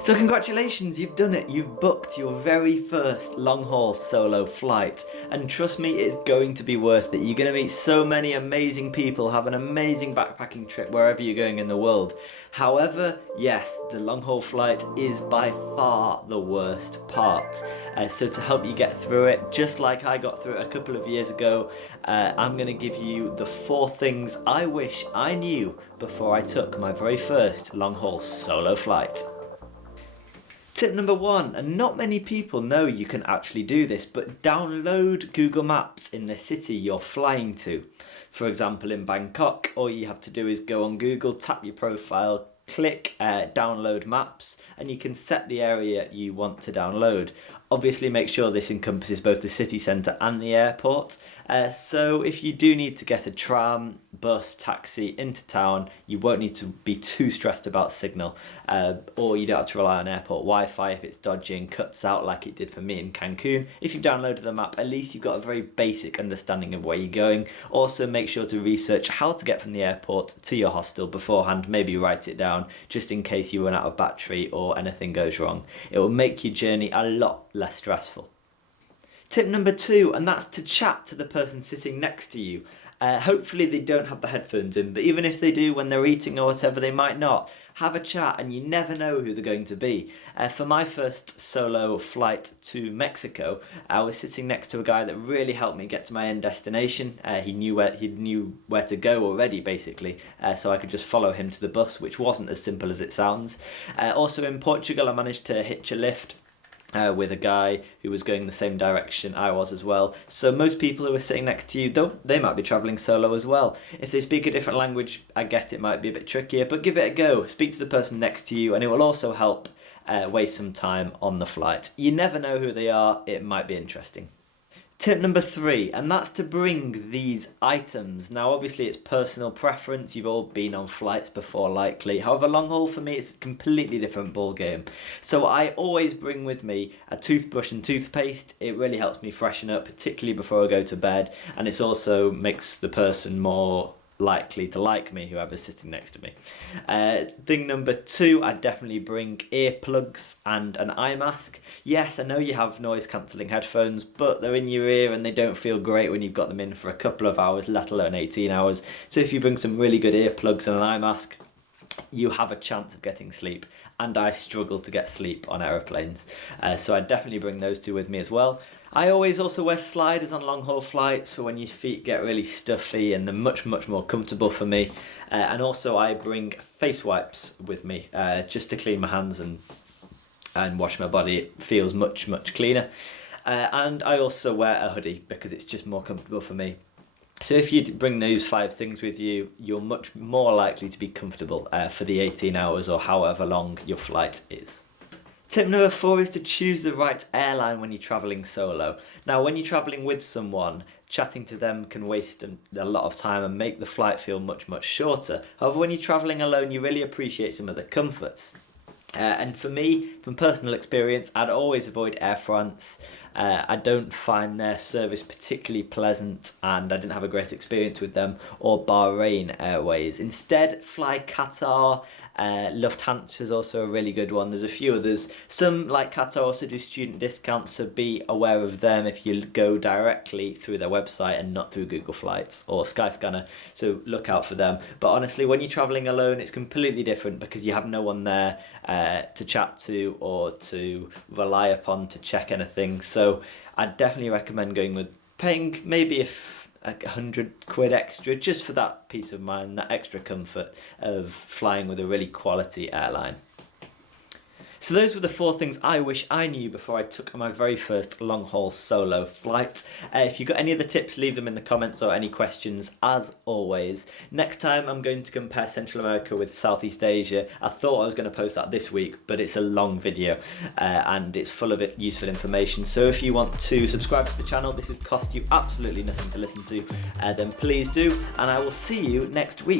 So congratulations, you've done it. You've booked your very first long-haul solo flight. And trust me, it's going to be worth it. You're going to meet so many amazing people, have an amazing backpacking trip wherever you're going in the world. However, yes, the long-haul flight is by far the worst part. So to help you get through it, just like I got through it a couple of years ago, I'm going to give you the 4 things I wish I knew before I took my very first long-haul solo flight. Tip number 1, and not many people know you can actually do this, but download Google Maps in the city you're flying to. For example, in Bangkok, all you have to do is go on Google, tap your profile, click download maps, and you can set the area you want to download. Obviously make sure this encompasses both the city centre and the airport. So if you do need to get a tram, bus, taxi into town, you won't need to be too stressed about signal, or you don't have to rely on airport Wi-Fi if it's dodgy and cuts out like it did for me in Cancun. If you've downloaded the map, at least you've got a very basic understanding of where you're going. Also make sure to research how to get from the airport to your hostel beforehand, maybe write it down just in case you run out of battery or anything goes wrong. It will make your journey a lot less stressful. Tip number 2, and that's to chat to the person sitting next to you. Hopefully they don't have the headphones in, but even if they do, when they're eating or whatever, they might not. Have a chat, and you never know who they're going to be. For my first solo flight to Mexico, I was sitting next to a guy that really helped me get to my end destination. He knew where to go already, basically, so I could just follow him to the bus, which wasn't as simple as it sounds. Also in Portugal, I managed to hitch a lift with a guy who was going the same direction I was as well. So most people who are sitting next to you, though, they might be travelling solo as well. If they speak a different language, I get it might be a bit trickier, but give it a go. Speak to the person next to you, and it will also help waste some time on the flight. You never know who they are, it might be interesting. Tip number 3, and that's to bring these items. Now obviously it's personal preference, you've all been on flights before likely, however long haul for me it's a completely different ball game. So I always bring with me a toothbrush and toothpaste. It really helps me freshen up, particularly before I go to bed, and it also makes the person more likely to like me, whoever's sitting next to me. Thing number 2, I definitely bring earplugs and an eye mask. Yes, I know you have noise cancelling headphones, but they're in your ear and they don't feel great when you've got them in for a couple of hours, let alone 18 hours. So if you bring some really good earplugs and an eye mask, you have a chance of getting sleep, and I struggle to get sleep on aeroplanes. So I definitely bring those 2 with me as well. I always also wear sliders on long haul flights for when your feet get really stuffy, and they're much more comfortable for me. And also I bring face wipes with me just to clean my hands and wash my body. It feels much cleaner. And I also wear a hoodie because it's just more comfortable for me. So if you bring those 5 things with you, you're much more likely to be comfortable for the 18 hours or however long your flight is. Tip number 4 is to choose the right airline when you're travelling solo. Now when you're travelling with someone, chatting to them can waste a lot of time and make the flight feel much shorter. However, when you're travelling alone, you really appreciate some of the comforts. And for me, from personal experience, I'd always avoid Air France. I don't find their service particularly pleasant, and I didn't have a great experience with them, or Bahrain Airways. Instead, fly Qatar. Lufthansa is also a really good one. There's a few others. Some, like Qatar, also do student discounts, so be aware of them if you go directly through their website and not through Google Flights or Skyscanner, so look out for them. But honestly, when you're travelling alone, it's completely different because you have no one there to chat to or to rely upon to check anything. So I'd definitely recommend going with paying maybe £100 extra just for that peace of mind, that extra comfort of flying with a really quality airline. So those were the 4 things I wish I knew before I took my very first long-haul solo flight. If you've got any other tips, leave them in the comments, or any questions, as always. Next time I'm going to compare Central America with Southeast Asia. I thought I was going to post that this week, but it's a long video and it's full of useful information. So if you want to subscribe to the channel, this has cost you absolutely nothing to listen to, then please do, and I will see you next week.